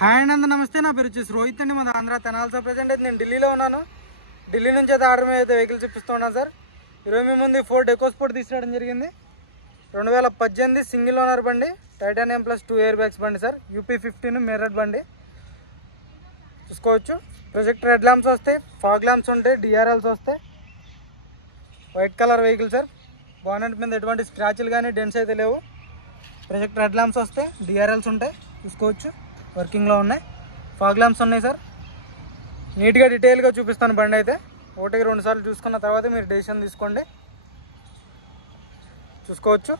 Hi అండి, నమస్తే. నా పేరు వచ్చేసి రోహిత్ అండి. మన ఆంధ్ర తెనాలి. ప్రజెంట్ అయితే నేను ఢిల్లీలో ఉన్నాను. ఢిల్లీ నుంచి అయితే ఆర్డర్ మీద అయితే వెహికల్ చూపిస్తున్నాను సార్. ఈరోజు మీ ముందు ఫోర్డ్ ఎకోస్పోర్ట్ తీసుకురావడం జరిగింది. 2018 సింగిల్ ఓనర్ బండి, టైటానియం ప్లస్ 2 ఎయిర్ బ్యాగ్స్ బండి సార్. UP15 మెరట్ బండి చూసుకోవచ్చు. ప్రొజెక్టర్ హెడ్ ల్యాంప్స్ వస్తాయి, ఫాగ్ ల్యాంప్స్ ఉంటాయి, DRLs వస్తాయి. White colour vehicle sir. Bonnet మీద ఎటువంటి స్క్రాచ్లు కానీ డెంట్స్ అయితే లేవు. ప్రొజెక్టర్ హెడ్ ల్యాంప్స్ వస్తాయి, DRLs ఉంటాయి చూసుకోవచ్చు. వర్కింగ్లో ఉన్నాయి. ఫాగ్ ల్యాంప్స్ ఉన్నాయి సార్. నీట్గా డీటెయిల్గా చూపిస్తాను బండి అయితే. ఒకటికి 2 సార్లు చూసుకున్న తర్వాత మీరు డెసిషన్ తీసుకోండి. చూసుకోవచ్చు.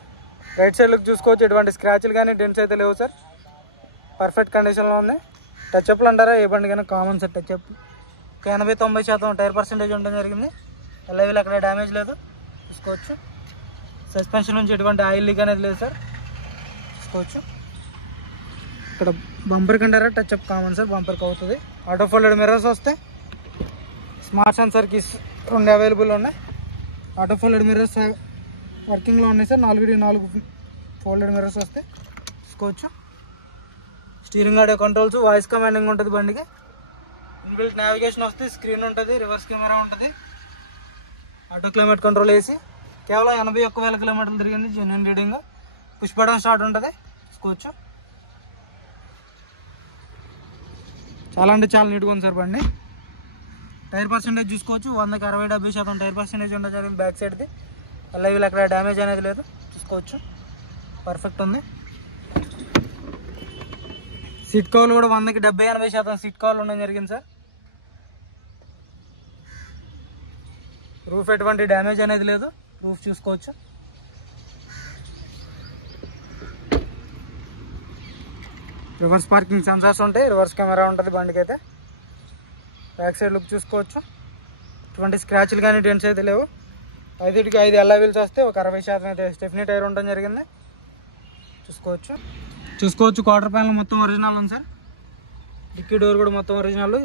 రైట్ సైడ్ లుక్ చూసుకోవచ్చు. ఎటువంటి స్క్రాచ్లు కానీ డెంట్స్ అయితే లేవు సార్. పర్ఫెక్ట్ కండిషన్లో ఉన్నాయి. టచ్అప్లు అంటారా ఏ బండికైనా common sir touch up. 80-90% tyre percentage ఉండడం జరిగింది. ఎల్ఐవీలు అక్కడ డ్యామేజ్ లేదు చూసుకోవచ్చు. సస్పెన్షన్ నుంచి ఎటువంటి ఆయిల్ లీక్ అనేది లేదు సార్ చూసుకోవచ్చు. ఇక్కడ బంపర్కి అంటారా టచ్అప్ కామన్ సార్, బంపర్కి అవుతుంది. ఆటో ఫోల్డెడ్ మిర్రర్స్ వస్తాయి. స్మార్ట్ సెన్సర్ కీస్ 2 అవైలబుల్ ఉన్నాయి. ఆటో ఫోల్డెడ్ మిర్రర్స్ వర్కింగ్లో ఉన్నాయి సార్. 4 ఫోల్డెడ్ మిర్రర్స్ వస్తాయి చూసుకోవచ్చు. Steering audio controls, voice commanding ఉంటుంది బండికి. ఇన్బిల్ట్ నావిగేషన్ వస్తుంది, స్క్రీన్ ఉంటుంది, రివర్స్ కెమెరా ఉంటుంది, ఆటో క్లైమేట్ కంట్రోల్ వేసి. కేవలం 81,000 కిలోమీటర్లు తిరిగింది genuine reading. Push button start ఉంటుంది చూసుకోవచ్చు. చాలా అంటే చాలా నీట్గా ఉంది సార్ బండి. టైర్ పర్సెంటేజ్ చూసుకోవచ్చు. 100కి 60-70% టైర్ పర్సెంటేజ్ ఉండడం జరిగింది బ్యాక్ సైడ్ది. ఎల్ఐవీలు అక్కడ డ్యామేజ్ అనేది లేదు చూసుకోవచ్చు. పర్ఫెక్ట్ ఉంది. సీట్ కవర్లు కూడా 100కి 70-80% సీట్ కవర్లు ఉండడం జరిగింది సార్. రూఫ్ ఎటువంటి డ్యామేజ్ అనేది లేదు. రూఫ్ చూసుకోవచ్చు. రివర్స్ పార్కింగ్ సెన్సార్స్ ఉంటాయి, రివర్స్ కెమెరా ఉంటుంది బండికి అయితే. బ్యాక్ సైడ్ లుక్ చూసుకోవచ్చు. ఇటువంటి స్క్రాచ్లు కానీ డెంట్స్ అయితే లేవు. 5కి 5 ఎల్లా వీల్స్ వస్తే ఒక 60% అయితే స్టెఫ్నీ టైర్ ఉండడం జరిగింది చూసుకోవచ్చు. క్వార్టర్ ప్యానల్ మొత్తం ఒరిజినల్ ఉంది సార్. డిక్కీ డోర్ కూడా మొత్తం ఒరిజినల్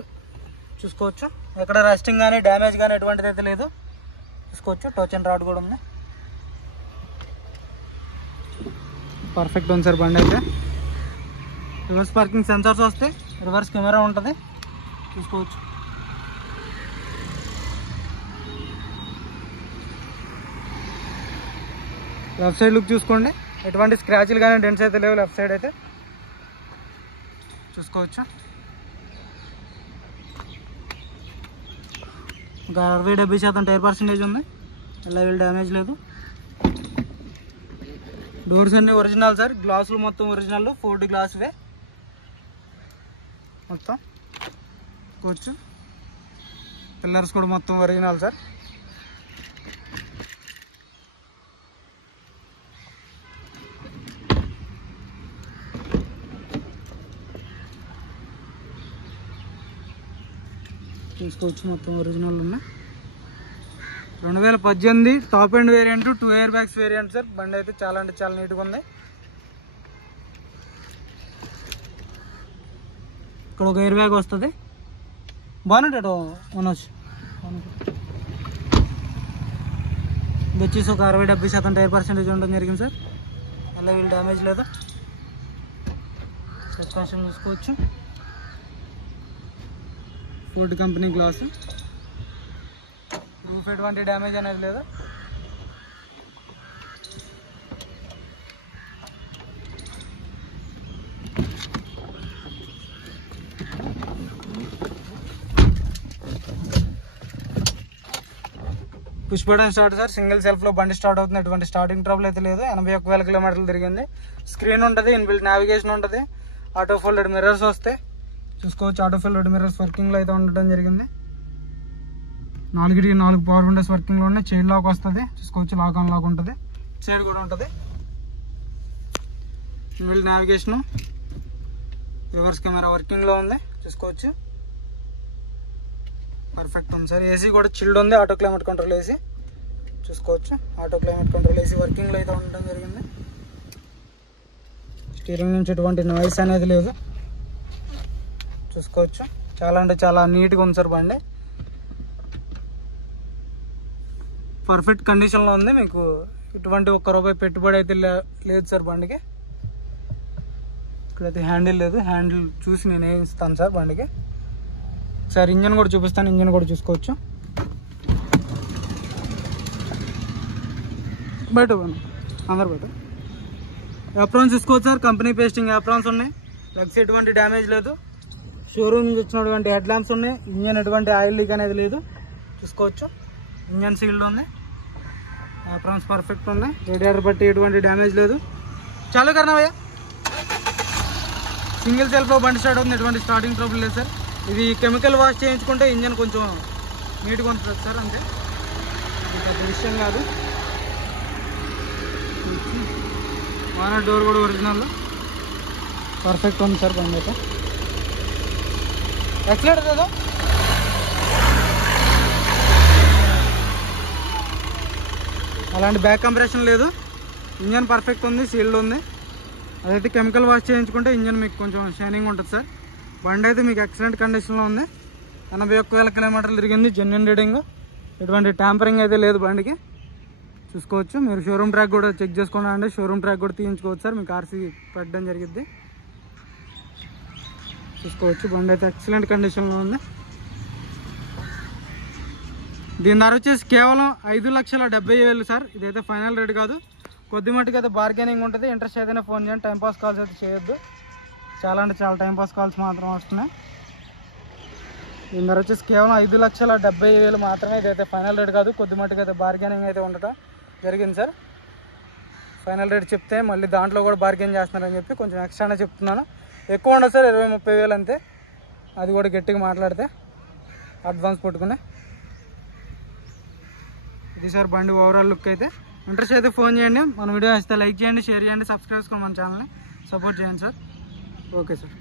చూసుకోవచ్చు. ఎక్కడ రస్టింగ్ కానీ డ్యామేజ్ కానీ ఎటువంటిది అయితే లేదు చూసుకోవచ్చు. టచ్ అండ్ రాడ్ కూడా ఉంది. పర్ఫెక్ట్ ఉంది సార్ బండి అయితే. రివర్స్ పార్కింగ్ సెన్సార్స్ వస్తే రివర్స్ కెమెరా ఉంటుంది చూసుకోవచ్చు. లెఫ్ట్ సైడ్ లుక్ చూసుకోండి. ఎటువంటి స్క్రాచ్లు కానీ డెంట్స్ అయితే లేవు లెఫ్ట్ సైడ్ అయితే చూసుకోవచ్చు. ఒక 60-70% టైర్ పర్సెంటేజ్ ఉంది. ఎలా వీళ్ళు డ్యామేజ్ లేదు. డోర్స్ అన్నీ ఒరిజినల్ సార్. గ్లాసులు మొత్తం ఒరిజినల్, ఫోర్డ్ గ్లాసువే మొత్తం చూసుకోవచ్చు. పిల్లర్స్ కూడా మొత్తం ఒరిజినల్ సార్. చూసుకోవచ్చు మొత్తం ఒరిజినల్ ఉన్నాయి. 2018 top end variant, 2 air bags variant sir. బండి అయితే చాలా అంటే చాలా నీట్గా ఉంది. ఇక్కడ ఒక ఎయిర్ బ్యాగ్ వస్తుంది. బాగుంది అటు మనోజ్. ఇది వచ్చేసి ఒక 60-70% టైర్ పర్సెంటేజ్ ఉండడం జరిగింది సార్. అలా వీళ్ళు డ్యామేజ్ లేదు. సస్పెన్షన్ చూసుకోవచ్చు. Ford company glass. రూఫ్ ఎటువంటి డ్యామేజ్ అనేది లేదు. Push button start sir. Single సెల్ఫ్లో బండి స్టార్ట్ అవుతుంది. ఎటువంటి స్టార్టింగ్ ట్రబుల్ అయితే లేదు. 81,000 కిలోమీటర్లు తిరిగింది. స్క్రీన్ ఉంటుంది, ఇన్బిల్ట్ నావిగేషన్ ఉంటుంది, ఆటో ఫోల్డెడ్ మిర్రర్స్ వస్తాయి చూసుకోవచ్చు. ఆటో ఫోల్డెడ్ మిర్రర్స్ వర్కింగ్లో అయితే ఉండడం జరిగింది. 4 పవర్ విండోస్ వర్కింగ్లో ఉన్నాయి. చైన్ లాక్ వస్తుంది చూసుకోవచ్చు. లాక్ ఆన్ లాక్ ఉంటుంది. సైడ్ కూడా ఉంటుంది. ఇన్బిల్ట్ నావిగేషను, రివర్స్ కెమెరా వర్కింగ్లో ఉంది చూసుకోవచ్చు. పర్ఫెక్ట్ ఉంది సార్. ఏసీ కూడా చిల్డ్ ఉంది. ఆటో క్లైమేట్ కంట్రోల్ ఏసీ చూసుకోవచ్చు. ఆటో క్లైమేట్ కంట్రోల్ ఏసీ వర్కింగ్లో అయితే ఉండడం జరిగింది. స్టీరింగ్ నుంచి ఎటువంటి నాయిస్ అనేది లేదు చూసుకోవచ్చు. చాలా అంటే చాలా నీట్గా ఉంది సార్ బండి. పర్ఫెక్ట్ కండిషన్లో ఉంది. మీకు ఇటువంటి ₹1 పెట్టుబడి అయితే లేదు సార్ బండికి. ఇక్కడైతే హ్యాండిల్ లేదు, హ్యాండిల్ చూసి నేను ఇస్తాను సార్ బండికి. సార్ ఇంజన్ కూడా చూపిస్తాను, ఇంజన్ కూడా చూసుకోవచ్చు. బయట అందరు బయట యాప్రాన్స్ చూసుకోవచ్చు సార్. కంపెనీ పేస్టింగ్ యాప్రాన్స్ ఉన్నాయి. లెగ్స్ ఎటువంటి డ్యామేజ్ లేదు. షోరూమ్ నుంచి వచ్చినటువంటి హెడ్ ల్యాంప్స్ ఉన్నాయి. ఇంజన్ ఎటువంటి ఆయిల్ లీక్ అనేది లేదు, చూసుకోవచ్చు. ఇంజన్ సీల్డ్ ఉంది. యాప్రాన్స్ పర్ఫెక్ట్ ఉన్నాయి. రేడియేటర్ బట్టి ఎటువంటి డ్యామేజ్ లేదు. చాలు కర్ణవయ్య. సింగిల్ సెల్ఫ్లో బండి స్టార్ట్ అవుతుంది, ఎటువంటి స్టార్టింగ్ ట్రబుల్ లేదు సార్. ఇది కెమికల్ వాష్ చేయించుకుంటే ఇంజన్ కొంచెం నీట్గా ఉంటుంది సార్, అంతే, పెద్ద విషయం కాదు. వానర్ డోర్ కూడా ఒరిజినల్ పర్ఫెక్ట్ ఉంది సార్ బండి అయితే. ఎక్సలెంట్ కదా. అలాంటి బ్యాక్ కంప్రెషన్ లేదు. ఇంజన్ పర్ఫెక్ట్ ఉంది, సీల్డ్ ఉంది. అదైతే కెమికల్ వాష్ చేయించుకుంటే ఇంజన్ మీకు కొంచెం షైనింగ్ ఉంటుంది సార్. బండి అయితే మీకు ఎక్సలెంట్ కండిషన్లో ఉంది. 81,000 కిలోమీటర్లు తిరిగింది. జెన్యున్ రీడింగ్, ఎటువంటి ట్యాంపరింగ్ అయితే లేదు బండికి, చూసుకోవచ్చు. మీరు షోరూమ్ ట్రాక్ కూడా చెక్ చేసుకోండి. షోరూమ్ ట్రాక్ కూడా తీయించుకోవచ్చు సార్, మీకు ఆర్సీ పెట్టడం జరిగింది, చూసుకోవచ్చు. బండి అయితే ఎక్సలెంట్ కండిషన్లో ఉంది. దీని ధర వచ్చేసి కేవలం 5,70,000 సార్. ఇదైతే ఫైనల్ రేట్ కాదు, కొద్ది మట్టుకు అయితే బార్గెనింగ్ ఉంటుంది. ఇంట్రెస్ట్ అయితేనే ఫోన్ చేయండి. టైంపాస్ కాల్స్ అయితే చేయొద్దు, చాలా అంటే చాలా టైంపాస్ కాల్స్ మాత్రం వస్తున్నాయి. దీని ధర వచ్చేసి కేవలం 5,70,000 మాత్రమే. ఇదైతే ఫైనల్ రేట్ కాదు, కొద్ది మట్టుకు అయితే బార్గెనింగ్ అయితే ఉండటం జరిగింది సార్. ఫైనల్ రేట్ చెప్తే మళ్ళీ దాంట్లో కూడా బార్గెన్ చేస్తున్నారని చెప్పి కొంచెం ఎక్స్ట్రానే చెప్తున్నాను. ఎక్కువ ఉండదు సార్, 20,000-30,000 అంతే. అది కూడా గట్టిగా మాట్లాడితే అడ్వాన్స్ పట్టుకునే. ఇది సార్ బండి ఓవరాల్ లుక్ అయితే. ఇంట్రెస్ట్ అయితే ఫోన్ చేయండి. మన వీడియో నచ్చితే లైక్ చేయండి, షేర్ చేయండి, సబ్స్క్రైబ్ చేసుకోండి, మన ఛానల్ని సపోర్ట్ చేయండి సార్. Okay sir.